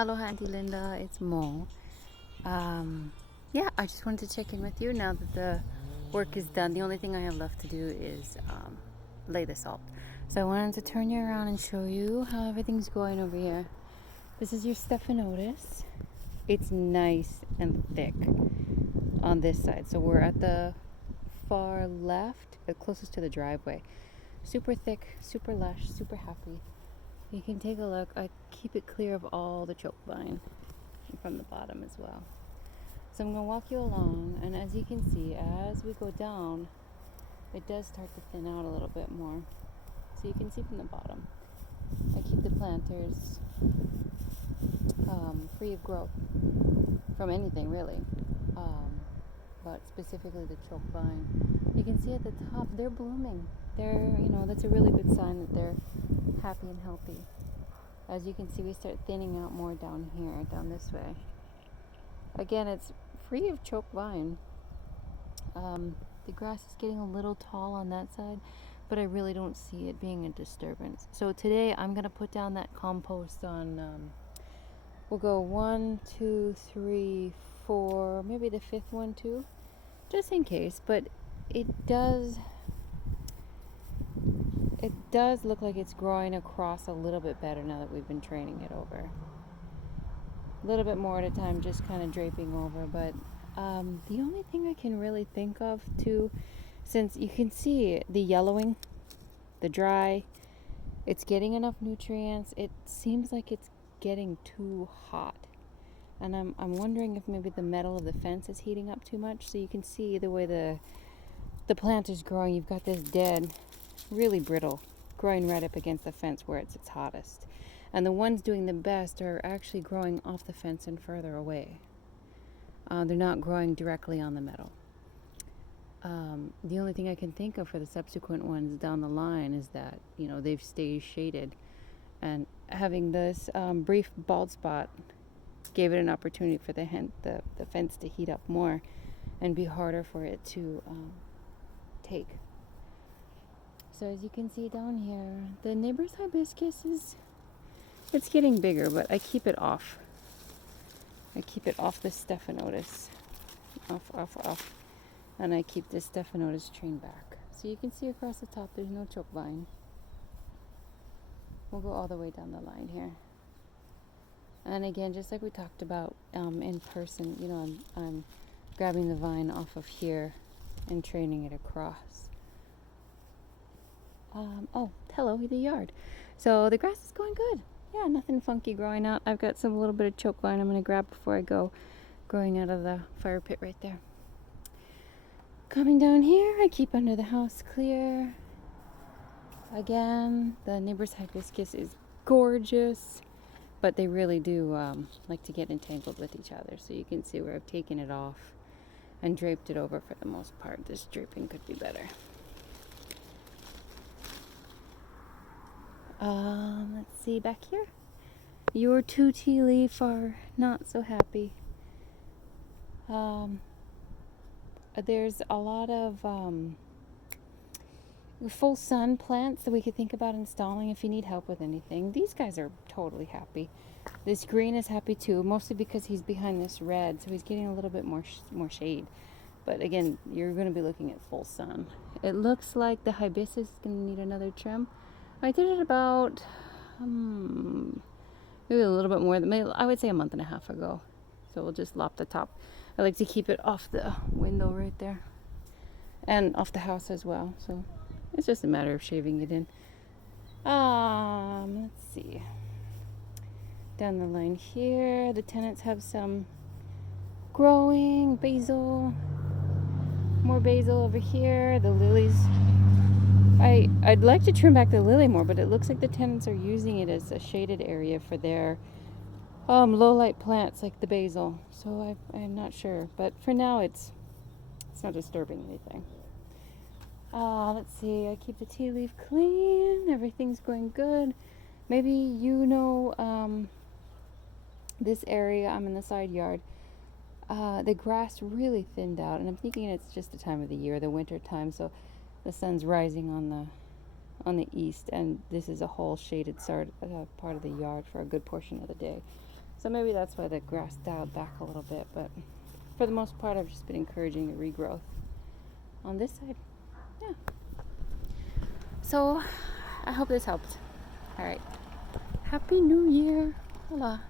Aloha, Auntie Linda. It's Mo. Um, yeah, I just wanted to check in with you now that the work is done. The only thing I have left to do is lay the salt. So I wanted to turn you around and show you how everything's going over here. This is your Stephanotis. It's nice and thick on this side. So we're at the far left, closest to the driveway. Super thick, super lush, super happy. You can take a look. I keep it clear of all the choke vine from the bottom as well. So I'm going to walk you along, and as you can see, as we go down, it does start to thin out a little bit more. So you can see from the bottom. I keep the planters free of growth from anything really, but specifically the choke vine. You can see at the top they're blooming. That's a really good sign that they're happy and healthy. As you can see, we start thinning out more down here, down this way. Again, it's free of choke vine. The grass is getting a little tall on that side, but I really don't see it being a disturbance. So today I'm going to put down that compost on, we'll go 1, 2, 3, 4, maybe the fifth one too, just in case. But it does look like it's growing across a little bit better now that we've been training it over. A little bit more at a time, just kind of draping over. But the only thing I can really think of too, since you can see the yellowing, the dry, it's getting enough nutrients. It seems like it's getting too hot. And I'm wondering if maybe the metal of the fence is heating up too much. So you can see the way the plant is growing. You've got this dead, really brittle, growing right up against the fence where it's its hottest. And the ones doing the best are actually growing off the fence and further away. They're not growing directly on the metal. The only thing I can think of for the subsequent ones down the line is that, they've stayed shaded. And having this brief bald spot gave it an opportunity for the fence to heat up more and be harder for it to take. So as you can see down here, the neighbor's hibiscus it's getting bigger, but I keep it off. I keep it off the Stephanotis. Off. And I keep this Stephanotis train back. So you can see across the top there's no choke vine. We'll go all the way down the line here. And again, just like we talked about in person, I'm grabbing the vine off of here and training it across. Hello, the yard. So the grass is going good. Yeah, nothing funky growing out. I've got a little bit of choke vine I'm going to grab before I go, growing out of the fire pit right there. Coming down here, I keep under the house clear. Again, the neighbor's hibiscus is gorgeous, but they really do like to get entangled with each other. So you can see where I've taken it off and draped it over for the most part. This draping could be better. Let's see back here. Your 2 tea leaf are not so happy. There's a lot of full sun plants that we could think about installing if you need help with anything. These guys are totally happy. This green is happy too, mostly because he's behind this red, so he's getting a little bit more shade. But again, you're going to be looking at full sun. It looks like the hibiscus is going to need another trim. I did it about maybe a little bit more than, I would say a month and a half ago. So we'll just lop the top. I like to keep it off the window right there and off the house as well. So it's just a matter of shaving it in. Let's see. Down the line here, the tenants have some growing basil. More basil over here. The lilies. I'd like to trim back the lily more, but it looks like the tenants are using it as a shaded area for their low light plants like the basil. So I'm not sure, but for now it's not disturbing anything. Let's see. I keep the tea leaf clean. Everything's going good. Maybe this area. I'm in the side yard. The grass really thinned out, and I'm thinking it's just the time of the year, the winter time. So the sun's rising on the east, and this is a whole shaded part of the yard for a good portion of the day. So maybe that's why the grass dialed back a little bit, but for the most part I've just been encouraging the regrowth on this side. Yeah. So I hope this helped. All right. Happy New Year. Hola.